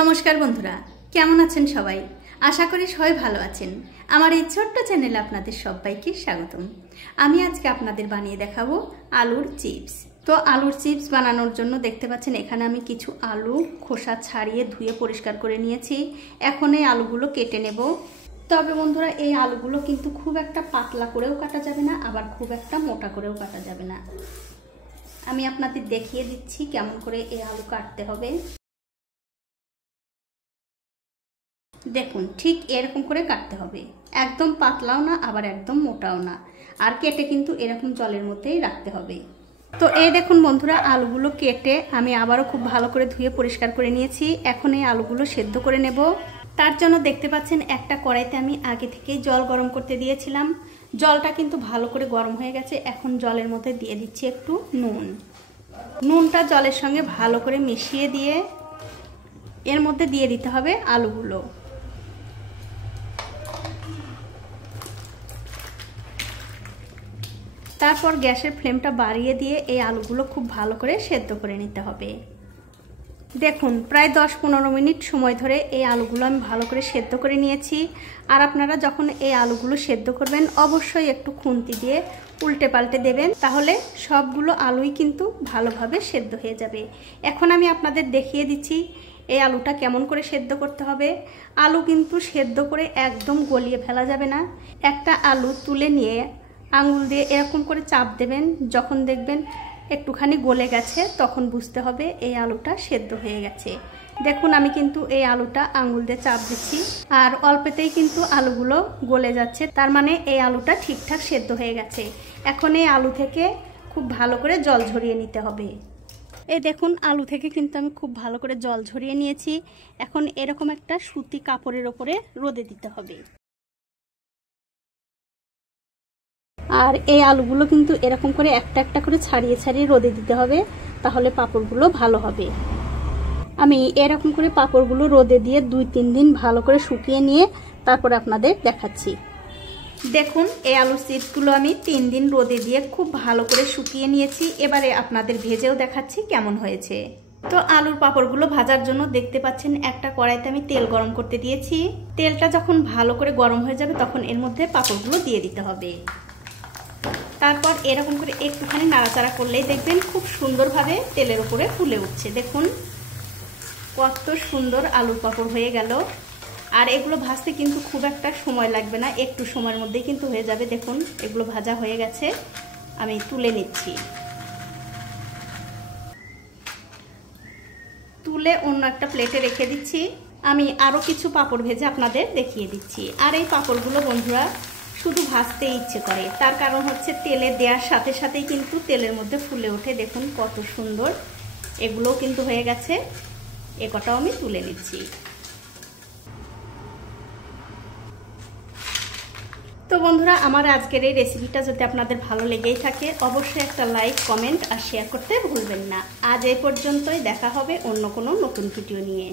নমস্কার বন্ধুরা, কেমন আছেন সবাই? আশা করি সবাই ভালো আছেন। আমার এই ছোট্ট চ্যানেলে আপনাদের সবাইকে স্বাগতম। আমি আজকে আপনাদের বানিয়ে দেখাবো আলুর চিপস। তো আলুর চিপস বানানোর জন্য দেখতে পাচ্ছেন এখানে আমি কিছু আলু খোসা ছাড়িয়ে ধুয়ে পরিষ্কার করে নিয়েছি। এখন এই আলুগুলো কেটে নেব। তবে বন্ধুরা, এই আলুগুলো কিন্তু খুব একটা পাতলা করেও কাটা যাবে না, আবার খুব একটা মোটা করেও কাটা যাবে না। আমি আপনাদের দেখিয়ে দিচ্ছি কেমন করে এই আলু কাটতে হবে। দেখুন, ঠিক এরকম করে কাটতে হবে, একদম পাতলাও না আবার একদম মোটাও না। আর কেটে কিন্তু এরকম জলের মধ্যেই রাখতে হবে। তো এই দেখুন বন্ধুরা, আলুগুলো কেটে আমি আবারও খুব ভালো করে ধুয়ে পরিষ্কার করে নিয়েছি। এখন এই আলুগুলো সেদ্ধ করে নেব। তার জন্য দেখতে পাচ্ছেন একটা কড়াইতে আমি আগে থেকেই জল গরম করতে দিয়েছিলাম। জলটা কিন্তু ভালো করে গরম হয়ে গেছে। এখন জলের মধ্যে দিয়ে দিচ্ছি একটু নুন। নুনটা জলের সঙ্গে ভালো করে মিশিয়ে দিয়ে এর মধ্যে দিয়ে দিতে হবে আলুগুলো। তারপর গ্যাসের ফ্লেমটা বাড়িয়ে দিয়ে এই আলুগুলো খুব ভালো করে সেদ্ধ করে নিতে হবে। দেখুন, প্রায় 10-15 মিনিট সময় ধরে এই আলুগুলো আমি ভালো করে সেদ্ধ করে নিয়েছি। আর আপনারা যখন এই আলুগুলো সেদ্ধ করবেন অবশ্যই একটু খুন্তি দিয়ে উল্টে পাল্টে দেবেন, তাহলে সবগুলো আলুই কিন্তু ভালোভাবে সেদ্ধ হয়ে যাবে। এখন আমি আপনাদের দেখিয়ে দিচ্ছি এই আলুটা কেমন করে সেদ্ধ করতে হবে। আলু কিন্তু সেদ্ধ করে একদম গলিয়ে ফেলা যাবে না। একটা আলু তুলে নিয়ে আঙুল দিয়ে এরকম করে চাপ দেবেন। যখন দেখবেন একটুখানি গলে গেছে তখন বুঝতে হবে এই আলুটা সেদ্ধ হয়ে গেছে। দেখুন, আমি কিন্তু এই আলুটা আঙুল দিয়ে চাপ দিচ্ছি আর অল্পতেই কিন্তু আলুগুলো গলে যাচ্ছে, তার মানে এই আলুটা ঠিকঠাক সেদ্ধ হয়ে গেছে। এখন এই আলু থেকে খুব ভালো করে জল ঝরিয়ে নিতে হবে। এই দেখুন, আলু থেকে কিন্তু আমি খুব ভালো করে জল ঝরিয়ে নিয়েছি। এখন এরকম একটা সুতি কাপড়ের ওপরে রোদে দিতে হবে। আর এই আলুগুলো কিন্তু এরকম করে একটা একটা করে ছাড়িয়ে ছাড়িয়ে রোদে দিতে হবে, তাহলে পাঁপড়গুলো ভালো হবে। আমি এরকম করে পাঁপড়গুলো রোদে দিয়ে 2-3 দিন ভালো করে শুকিয়ে নিয়ে তারপরে আপনাদের দেখাচ্ছি। দেখুন, এই আলুর চিপসগুলো আমি 3 দিন রোদে দিয়ে খুব ভালো করে শুকিয়ে নিয়েছি। এবারে আপনাদের ভেজেও দেখাচ্ছি কেমন হয়েছে। তো আলুর পাঁপড়গুলো ভাজার জন্য দেখতে পাচ্ছেন একটা কড়াইতে আমি তেল গরম করতে দিয়েছি। তেলটা যখন ভালো করে গরম হয়ে যাবে তখন এর মধ্যে পাঁপড়গুলো দিয়ে দিতে হবে। তারপর এরকম করে একটুখানি নাড়াচাড়া করলেই দেখবেন খুব সুন্দরভাবে তেলের উপরে ফুলে উঠছে। দেখুন কত সুন্দর আলুর পাঁপড় হয়ে গেল। আর এগুলো ভাজতে কিন্তু খুব একটা সময় লাগবে না, একটু সময়ের মধ্যেই কিন্তু হয়ে যাবে। দেখুন, এগুলো ভাজা হয়ে গেছে, আমি তুলে নিচ্ছি। তুলে অন্য একটা প্লেটে রেখে দিচ্ছি। আমি আরও কিছু পাঁপড় ভেজে আপনাদের দেখিয়ে দিচ্ছি। আর এই পাঁপড়গুলো বন্ধুরা শুধু ভাজতে ইচ্ছে করে, তার কারণ হচ্ছে তেলে দেওয়ার সাথে সাথেই কিন্তু তেলের মধ্যে ফুলে ওঠে। দেখুন কত সুন্দর, এগুলোও কিন্তু হয়ে গেছে। এ কটাও আমি তুলে নিচ্ছি। তো বন্ধুরা, আমার আজকের এই রেসিপিটা যদি আপনাদের ভালো লেগেই থাকে অবশ্যই একটা লাইক, কমেন্ট আর শেয়ার করতে ভুলবেন না। আজ এই পর্যন্তই, দেখা হবে অন্য কোনো নতুন ভিডিও নিয়ে।